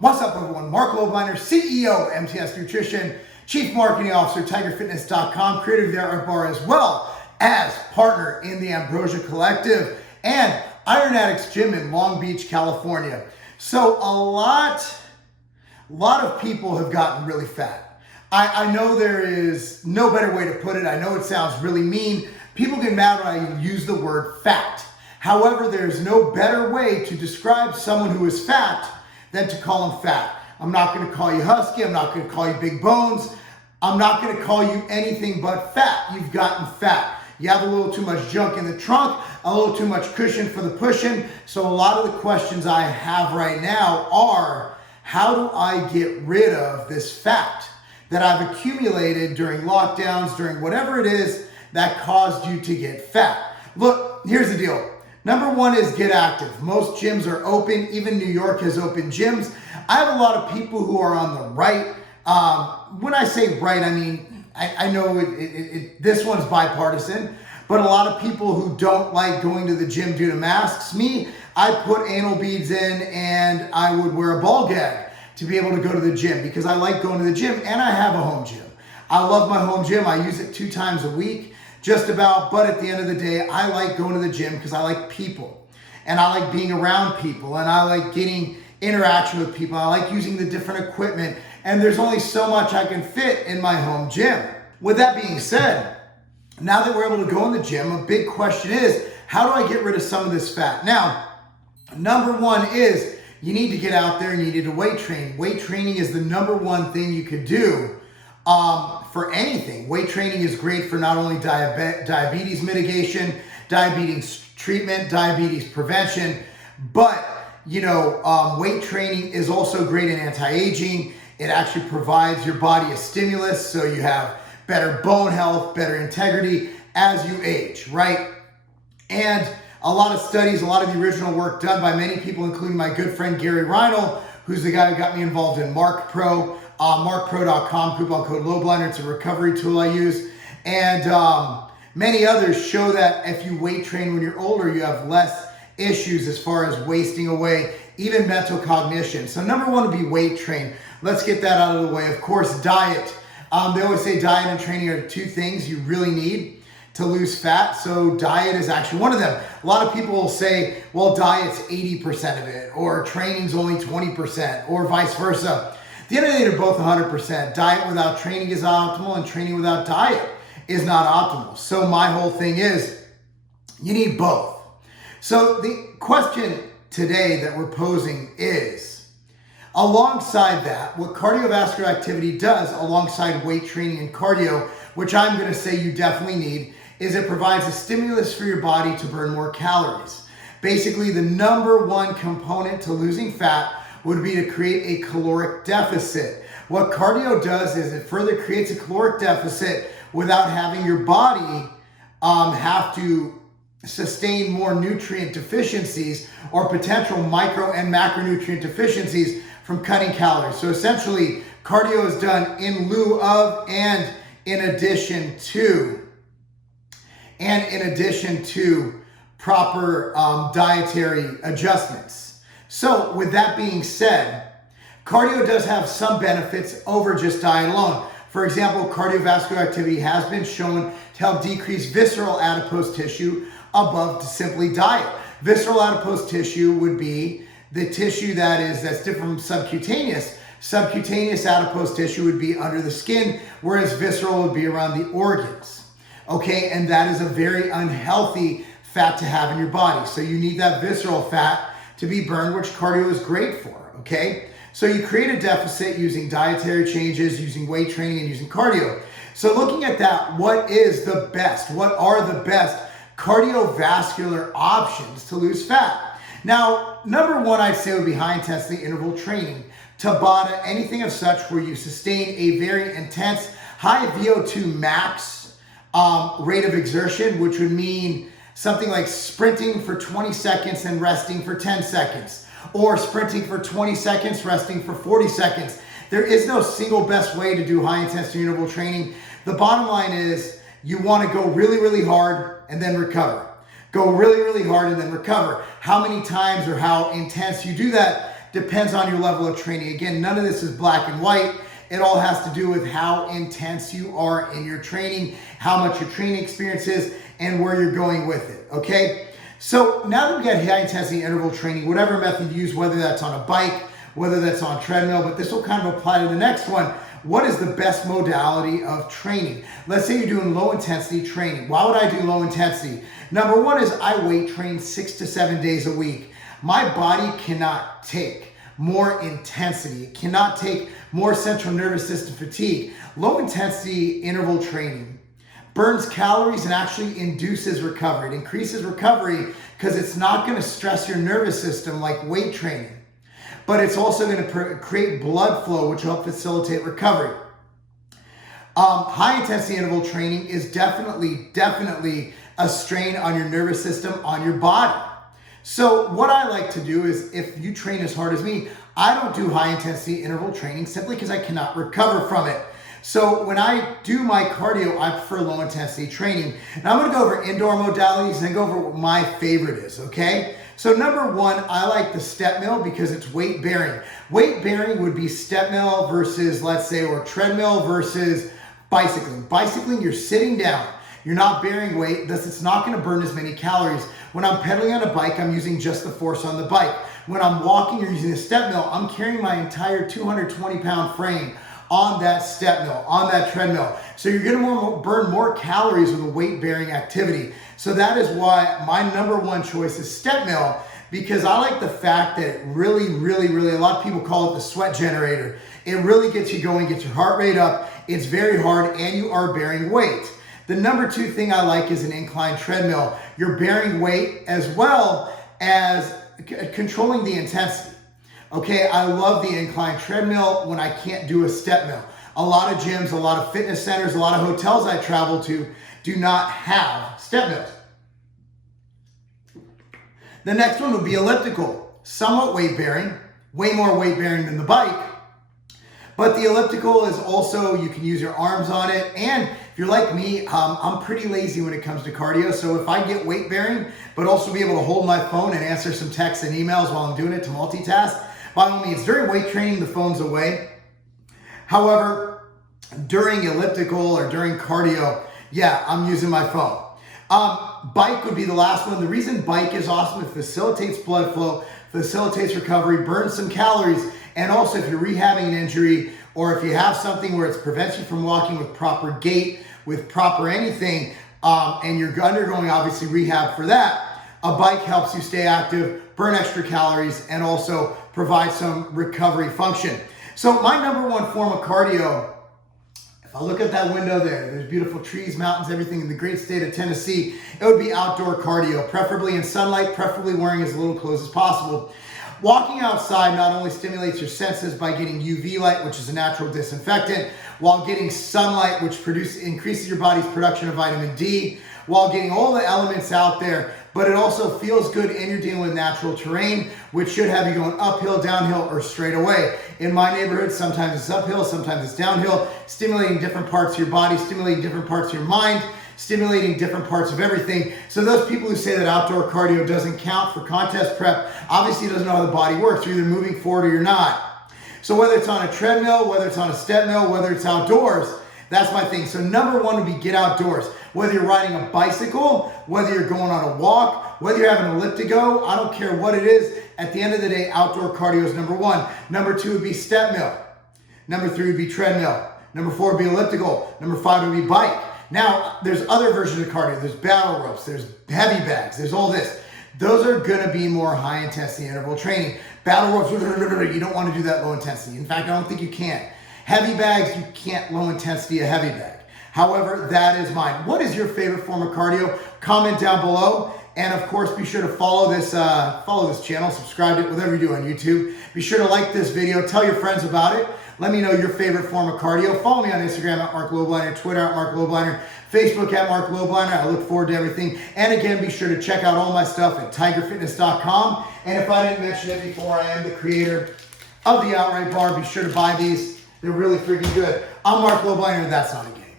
What's up, everyone? Marc Lobliner, CEO, MTS Nutrition, Chief Marketing Officer, TigerFitness.com, creator of the Art Bar, as well as partner in the Ambrosia Collective and Iron Addicts Gym in Long Beach, California. So a lot of people have gotten really fat. I know there is no better way to put it. I know it sounds really mean. People get mad when I use the word fat. However, there's no better way to describe someone who is fat than to call them fat. I'm not going to call you husky. I'm not going to call you big bones. I'm not going to call you anything but fat. You've gotten fat. You have a little too much junk in the trunk, a little too much cushion for the pushing. So a lot of the questions I have right now are, how do I get rid of this fat that I've accumulated during lockdowns, during whatever it is that caused you to get fat? Look, here's the deal. Number one is get active. Most gyms are open. Even New York has open gyms. I have a lot of people who are on the right. When I say right, I mean, I know this one's bipartisan, but a lot of people who don't like going to the gym due to masks. Me, I put anal beads in and I would wear a ball gag to be able to go to the gym because I like going to the gym and I have a home gym. I love my home gym. I use it 2 times a week. Just about, but at the end of the day, I like going to the gym because I like people and I like being around people and I like getting interaction with people. I like using the different equipment, and there's only so much I can fit in my home gym. With that being said, now that we're able to go in the gym, a big question is, how do I get rid of some of this fat? Now, number one is you need to get out there and you need to weight train. Weight training is the number one thing you could do for anything. Weight training is great for not only diabetes mitigation, diabetes treatment, diabetes prevention, but weight training is also great in anti-aging. It actually provides your body a stimulus so you have better bone health, better integrity as you age, right? And a lot of studies, a lot of the original work done by many people, including my good friend Gary Reinl, who's the guy who got me involved in Marc Pro, marcpro.com, coupon code Lobliner. It's a recovery tool I use. And many others show that if you weight train when you're older, you have less issues as far as wasting away, even mental cognition. So number one would be weight train. Let's get that out of the way. Of course, diet. They always say diet and training are 2 things you really need to lose fat. So diet is actually one of them. A lot of people will say, well, diet's 80% of it, or training's only 20%, or vice versa. At the end of the day, they're both 100%. Diet without training is optimal, and training without diet is not optimal. So my whole thing is, you need both. So the question today that we're posing is, alongside that, what cardiovascular activity does alongside weight training and cardio, which I'm going to say you definitely need, is it provides a stimulus for your body to burn more calories. Basically, the number one component to losing fat would be to create a caloric deficit. What cardio does is it further creates a caloric deficit without having your body have to sustain more nutrient deficiencies or potential micro and macronutrient deficiencies from cutting calories. So essentially, cardio is done in lieu of and in addition to proper dietary adjustments. So with that being said, cardio does have some benefits over just diet alone. For example, cardiovascular activity has been shown to help decrease visceral adipose tissue above simply diet. Visceral adipose tissue would be the tissue that's different from subcutaneous. Subcutaneous adipose tissue would be under the skin, whereas visceral would be around the organs. Okay, and that is a very unhealthy fat to have in your body. So you need that visceral fat to be burned, which cardio is great for, okay? So you create a deficit using dietary changes, using weight training, and using cardio. So looking at that, what is the best? What are the best cardiovascular options to lose fat? Now, number one, I'd say would be high-intensity interval training. Tabata, anything of such where you sustain a very intense high VO2 max rate of exertion, which would mean something like sprinting for 20 seconds and resting for 10 seconds, or sprinting for 20 seconds, resting for 40 seconds. There is no single best way to do high-intensity interval training. The bottom line is you want to go really, really hard and then recover. Go really, really hard and then recover. How many times or how intense you do that depends on your level of training. Again, none of this is black and white. It all has to do with how intense you are in your training, how much your training experience is, and where you're going with it, okay? So now that we got high intensity interval training, whatever method you use, whether that's on a bike, whether that's on treadmill, but this will kind of apply to the next one. What is the best modality of training? Let's say you're doing low intensity training. Why would I do low intensity? Number one is I weight train 6 to 7 days a week. My body cannot take more intensity. It cannot take more central nervous system fatigue. Low intensity interval training burns calories and actually induces recovery. It increases recovery because it's not going to stress your nervous system like weight training, but it's also going to create blood flow, which will help facilitate recovery. High intensity interval training is definitely a strain on your nervous system, on your body. So what I like to do is, if you train as hard as me, I don't do high intensity interval training simply because I cannot recover from it. So when I do my cardio, I prefer low intensity training. And I'm going to go over indoor modalities and then go over what my favorite is, okay? So number one, I like the Stepmill because it's weight bearing. Weight bearing would be Stepmill versus, let's say, or treadmill versus bicycling. Bicycling, you're sitting down. You're not bearing weight, thus it's not going to burn as many calories. When I'm pedaling on a bike, I'm using just the force on the bike. When I'm walking or using a Stepmill, I'm carrying my entire 220-pound frame on that Stepmill, on that treadmill. So you're going to burn more calories with a weight-bearing activity. So that is why my number one choice is Stepmill, because I like the fact that it really, a lot of people call it the sweat generator. It really gets you going, gets your heart rate up. It's very hard, and you are bearing weight. The number two thing I like is an incline treadmill. You're bearing weight as well as controlling the intensity. Okay, I love the incline treadmill when I can't do a Stepmill. A lot of gyms, a lot of fitness centers, a lot of hotels I travel to do not have Stepmills. The next one would be elliptical. Somewhat weight bearing, way more weight bearing than the bike. But the elliptical is also, you can use your arms on it. And if you're like me, I'm pretty lazy when it comes to cardio. So if I get weight bearing, but also be able to hold my phone and answer some texts and emails while I'm doing it to multitask, by all means, during weight training, the phone's away. However, during elliptical or during cardio, yeah, I'm using my phone. Bike would be the last one. The reason bike is awesome, it facilitates blood flow, facilitates recovery, burns some calories, and also if you're rehabbing an injury or if you have something where it prevents you from walking with proper gait, with proper anything, and you're undergoing obviously rehab for that, a bike helps you stay active, burn extra calories, and also provide some recovery function. So my number one form of cardio, if I look at that window there's beautiful trees, mountains, everything in the great state of Tennessee, it would be outdoor cardio, preferably in sunlight, preferably wearing as little clothes as possible. Walking outside not only stimulates your senses by getting UV light, which is a natural disinfectant, while getting sunlight, which increases your body's production of vitamin D, while getting all the elements out there, but it also feels good and you're dealing with natural terrain, which should have you going uphill, downhill, or straight away. In my neighborhood, sometimes it's uphill, sometimes it's downhill, stimulating different parts of your body, stimulating different parts of your mind, stimulating different parts of everything. So those people who say that outdoor cardio doesn't count for contest prep, obviously doesn't know how the body works. You're either moving forward or you're not. So whether it's on a treadmill, whether it's on a Stepmill, whether it's outdoors, that's my thing. So number one would be get outdoors. Whether you're riding a bicycle, whether you're going on a walk, whether you're having an elliptical, I don't care what it is. At the end of the day, outdoor cardio is number one. Number two would be Stepmill. Number three would be treadmill. Number four would be elliptical. Number five would be bike. Now, there's other versions of cardio. There's battle ropes, there's heavy bags, there's all this. Those are gonna be more high intensity interval training. Battle ropes, you don't wanna do that low intensity. In fact, I don't think you can. Heavy bags, you can't low intensity a heavy bag. However, that is mine. What is your favorite form of cardio? Comment down below. And of course, be sure to follow this channel, subscribe to it, whatever you do on YouTube. Be sure to like this video, tell your friends about it. Let me know your favorite form of cardio. Follow me on Instagram at Marc Lobliner, Twitter at Marc Lobliner, Facebook at Marc Lobliner. I look forward to everything. And again, be sure to check out all my stuff at tigerfitness.com. And if I didn't mention it before, I am the creator of the Outright Bar. Be sure to buy these. They're really freaking good. I'm Marc Lobliner, and that's not a game.